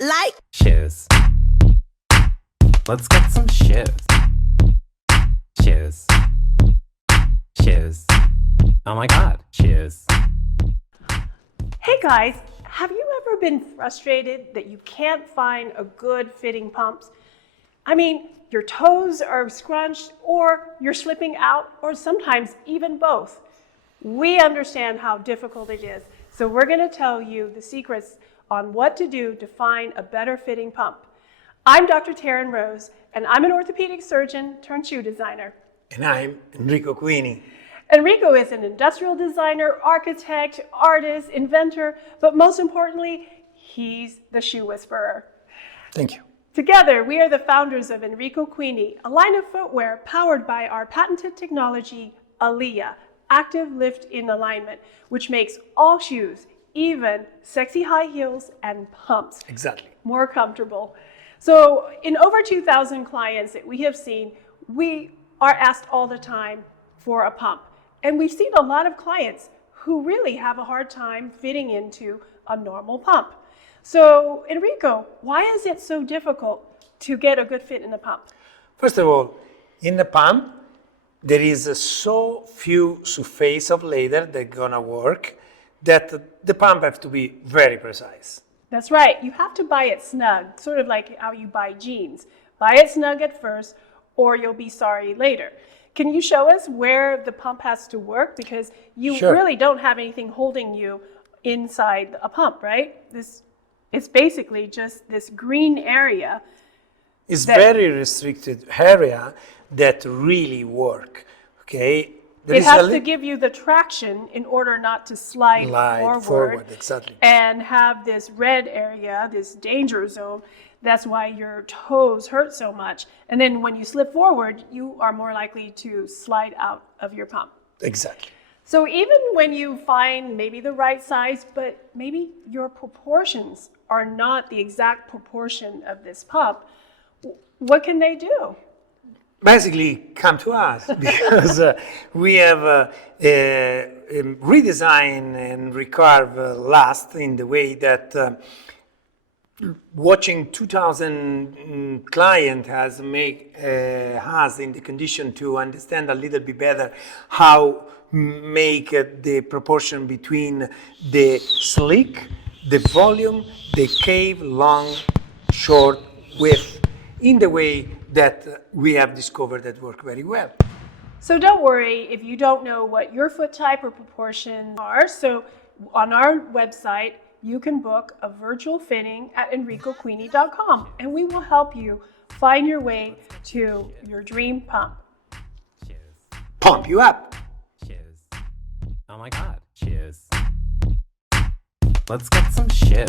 like shoes. Let's get some shoes. Shoes. Shoes. Oh my god, shoes. Hey guys, have you ever been frustrated that you can't find a good fitting pumps? I mean, your toes are scrunched or you're slipping out or sometimes even both. We understand how difficult it is, so we're going to tell you the secrets on what to do to find a better fitting pump. I'm Dr. Taryn Rose, and I'm an orthopedic surgeon turned shoe designer. And I'm Enrico Queenie. Enrico is an industrial designer, architect, artist, inventor, but most importantly, he's the shoe whisperer. Thank you. Together, we are the founders of Enrico Queenie, a line of footwear powered by our patented technology, ALIA, Active Lift in Alignment, which makes all shoes, even sexy high heels and pumps, Exactly. more comfortable. So in over 2,000 clients that we have seen, we are asked all the time for a pump. And we've seen a lot of clients who really have a hard time fitting into a normal pump. So Enrico, why is it so difficult to get a good fit in a pump? First of all, in the pump, there is so few surface of leather that gonna work that the pump have to be very precise. That's right, you have to buy it snug, sort of like how you buy jeans. Buy it snug at first, or you'll be sorry later. Can you show us where the pump has to work? Because you Sure. really don't have anything holding you inside a pump, right? It's basically just this green area. It's That- very restricted area that really work, okay? There It is has to give you the traction in order not to slide forward exactly. and have this red area, this danger zone. That's why your toes hurt so much. And then when you slip forward, you are more likely to slide out of your pump. Exactly. So even when you find maybe the right size, but maybe your proportions are not the exact proportion of this pump, what can they do? Basically, come to us because we have redesigned and recarved last in the way that watching 2,000 client has make us in the condition to understand a little bit better how make the proportion between the slick, the volume, the cave, long, short, width, in the way that we have discovered that work very well. So don't worry if you don't know what your foot type or proportion are. So on our website, you can book a virtual fitting at enricoqueenie.com, and we will help you find your way to your dream pump. Shoes. Pump you up. Shoes. Oh my god, shoes. Let's get some shoes.